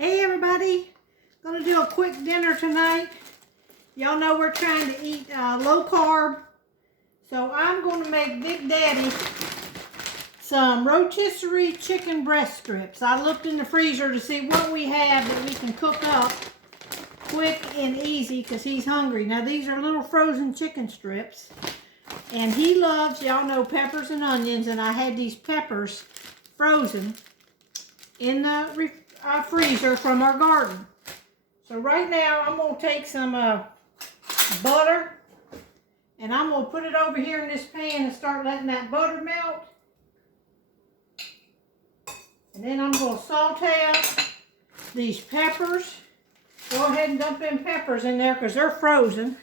Hey everybody, gonna do a quick dinner tonight. Y'all know we're trying to eat low carb. So I'm gonna make Big Daddy some rotisserie chicken breast strips. I looked in the freezer to see what we have that we can cook up quick and easy because he's hungry. Now these are little frozen chicken strips. And he loves, y'all know, peppers and onions, and I had these peppers frozen in the freezer from our garden. So right now I'm going to take some butter and I'm going to put it over here in this pan and start letting that butter melt. And then I'm going to saute up these peppers. Go ahead and dump them peppers in there because they're frozen.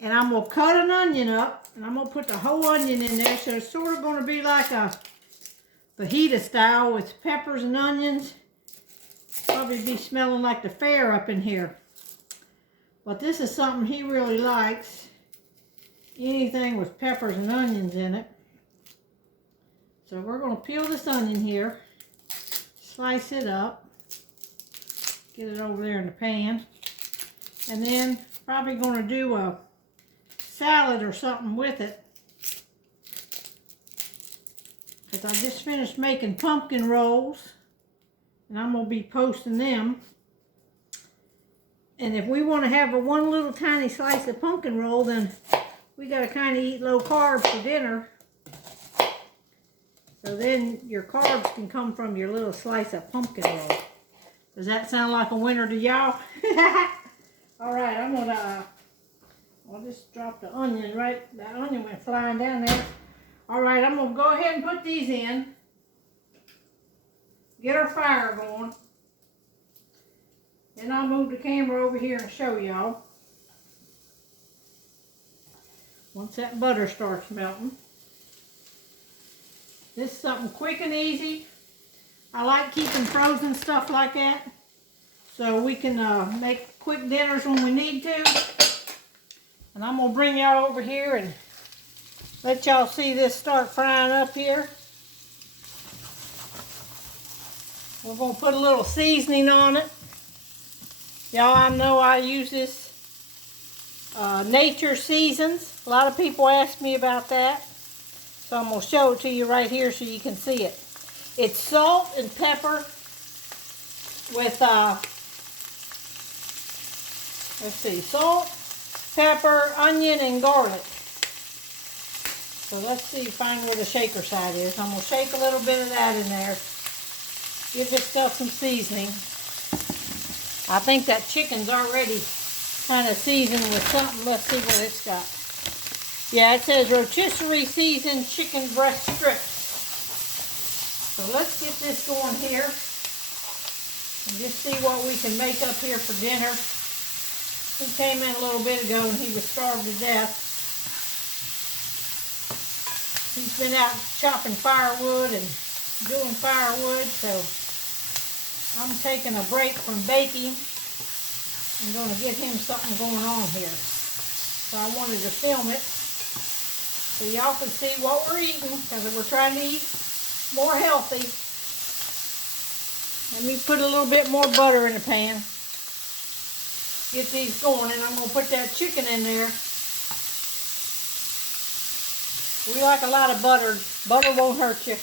And I'm going to cut an onion up and I'm going to put the whole onion in there. So it's sort of going to be like a fajita style with peppers and onions. Probably be smelling like the fair up in here. But this is something he really likes. Anything with peppers and onions in it. So we're going to peel this onion here. Slice it up. Get it over there in the pan. And then probably going to do a salad or something with it. Because I just finished making pumpkin rolls. And I'm going to be posting them. And if we want to have one little tiny slice of pumpkin roll, then we got to kind of eat low carb for dinner. So then your carbs can come from your little slice of pumpkin roll. Does that sound like a winner to y'all? Alright, I'm going to... I'll just drop the onion right... That onion went flying down there. Alright, I'm going to go ahead and put these in. Get our fire going. Then I'll move the camera over here and show y'all. Once that butter starts melting. This is something quick and easy. I like keeping frozen stuff like that. So we can make quick dinners when we need to. And I'm going to bring y'all over here and let y'all see this start frying up here. We're going to put a little seasoning on it. Y'all, I know I use this Nature Seasons. A lot of people ask me about that. So I'm going to show it to you right here so you can see it. It's salt and pepper with, let's see, salt, pepper, onion, and garlic. So let's see, find where the shaker side is. I'm going to shake a little bit of that in there. Give this stuff some seasoning. I think that chicken's already kind of seasoned with something. Let's see what it's got. Yeah, it says rotisserie seasoned chicken breast strips. So let's get this going here. And just see what we can make up here for dinner. He came in a little bit ago and he was starved to death. He's been out chopping firewood and doing firewood, so I'm taking a break from baking. I'm going to get him something going on here. So I wanted to film it so y'all can see what we're eating because we're trying to eat more healthy. Let me put a little bit more butter in the pan. Get these going, and I'm going to put that chicken in there. We like a lot of butter. Butter won't hurt you.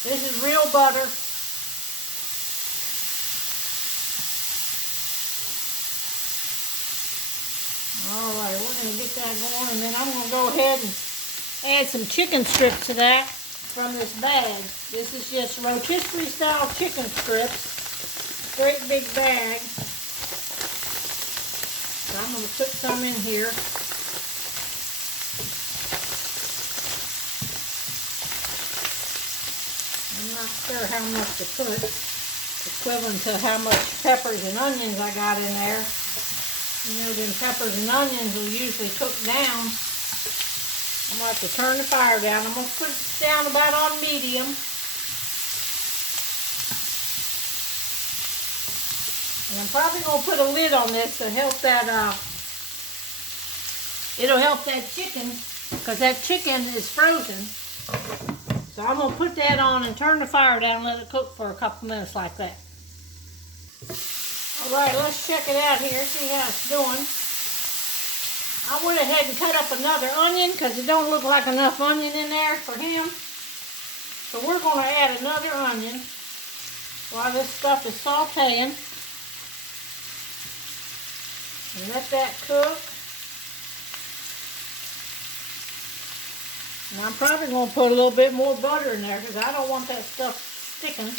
This is real butter. Alright, we're going to get that going, and then I'm going to go ahead and add some chicken strips to that from this bag. This is just rotisserie style chicken strips. Great big bag. So I'm going to put some in here. I'm not sure how much to put. Equivalent to how much peppers and onions I got in there. You know, them peppers and onions will usually cook down. I'm going to have to turn the fire down. I'm going to put it down about on medium. And I'm probably going to put a lid on this to help that, it'll help that chicken, because that chicken is frozen. So I'm going to put that on and turn the fire down and let it cook for a couple minutes like that. All right, let's check it out here, see how it's doing. I went ahead and cut up another onion because it don't look like enough onion in there for him. So we're going to add another onion while this stuff is sauteing. And let that cook. And I'm probably going to put a little bit more butter in there because I don't want that stuff sticking.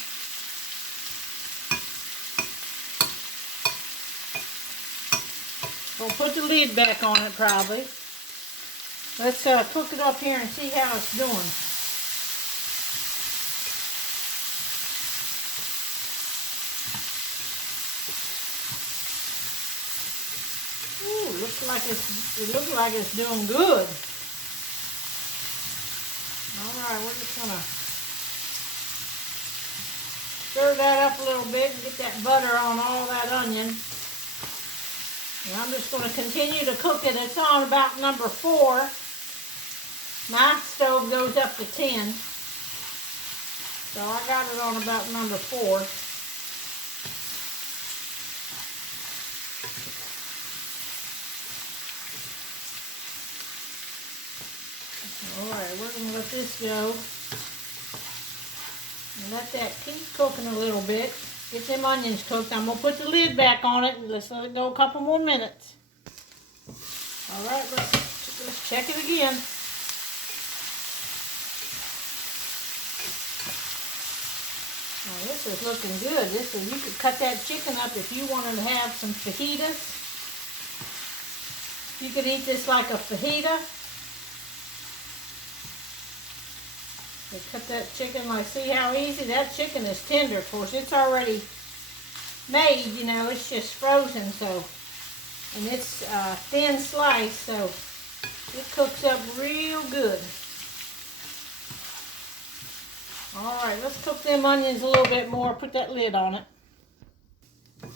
We'll put the lid back on it probably. Let's cook it up here and see how it's doing. Ooh, it looks like it's doing good. All right, we're just gonna stir that up a little bit and get that butter on all that onion. And I'm just going to continue to cook it. It's on about number 4. My stove goes up to 10. So I got it on about number 4. Alright, we're going to let this go. And let that keep cooking a little bit. Get them onions cooked. I'm going to put the lid back on it and let's let it go a couple more minutes. Alright, let's check it again. Now this is looking good. You could cut that chicken up if you wanted to have some fajitas. You could eat this like a fajita. You cut that chicken, like, see how easy? That chicken is tender. Of course, it's already made, you know, it's just frozen, so, and it's thin slice, so it cooks up real good. All right, let's cook them onions a little bit more. Put that lid on it. All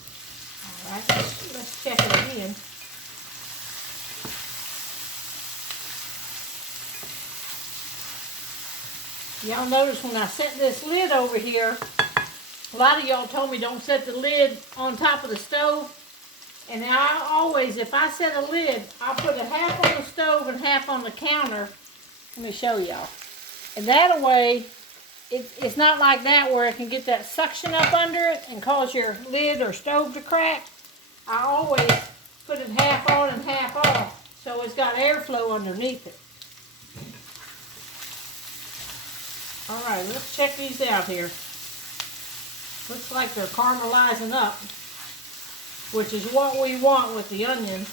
right, let's check it again. Y'all notice when I set this lid over here, a lot of y'all told me don't set the lid on top of the stove. And I always, if I set a lid, I'll put it half on the stove and half on the counter. Let me show y'all. And that way, it's not like that where it can get that suction up under it and cause your lid or stove to crack. I always put it half on and half off, so it's got airflow underneath it. All right, let's check these out here. Looks like they're caramelizing up, which is what we want with the onions,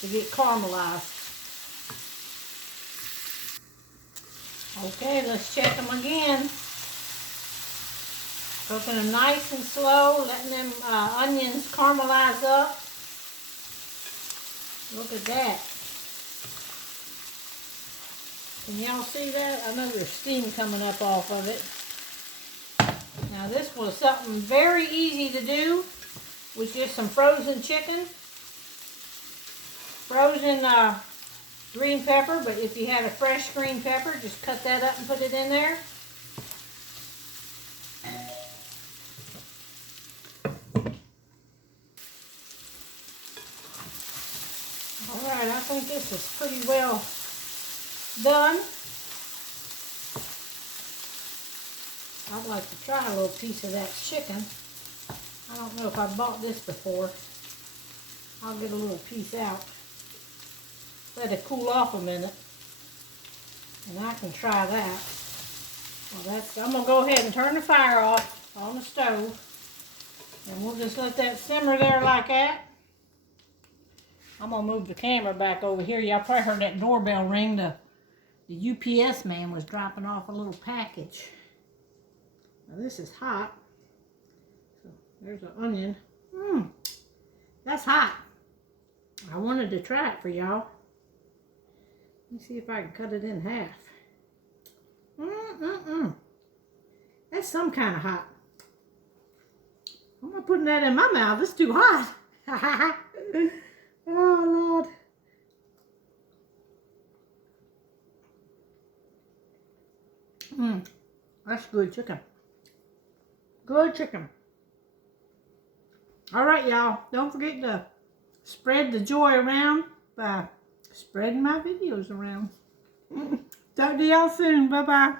to get caramelized. Okay, let's check them again. Cooking them nice and slow, letting them onions caramelize up. Look at that. Can y'all see that? I know there's steam coming up off of it. Now this was something very easy to do with just some frozen chicken. Frozen green pepper, but if you had a fresh green pepper, just cut that up and put it in there. Alright, I think this is pretty well done. I'd like to try a little piece of that chicken. I don't know if I bought this before. I'll get a little piece out. Let it cool off a minute. And I can try that. Well, I'm going to go ahead and turn the fire off on the stove. And we'll just let that simmer there like that. I'm going to move the camera back over here. Y'all probably heard that doorbell ring. The UPS man was dropping off a little package. Now this is hot. So there's an onion. That's hot. I wanted to try it for y'all. Let me see if I can cut it in half. That's some kind of hot. I'm not putting that in my mouth. It's too hot. Oh, Lord. That's good chicken. Good chicken. All right, y'all. Don't forget to spread the joy around by spreading my videos around. Talk to y'all soon. Bye-bye.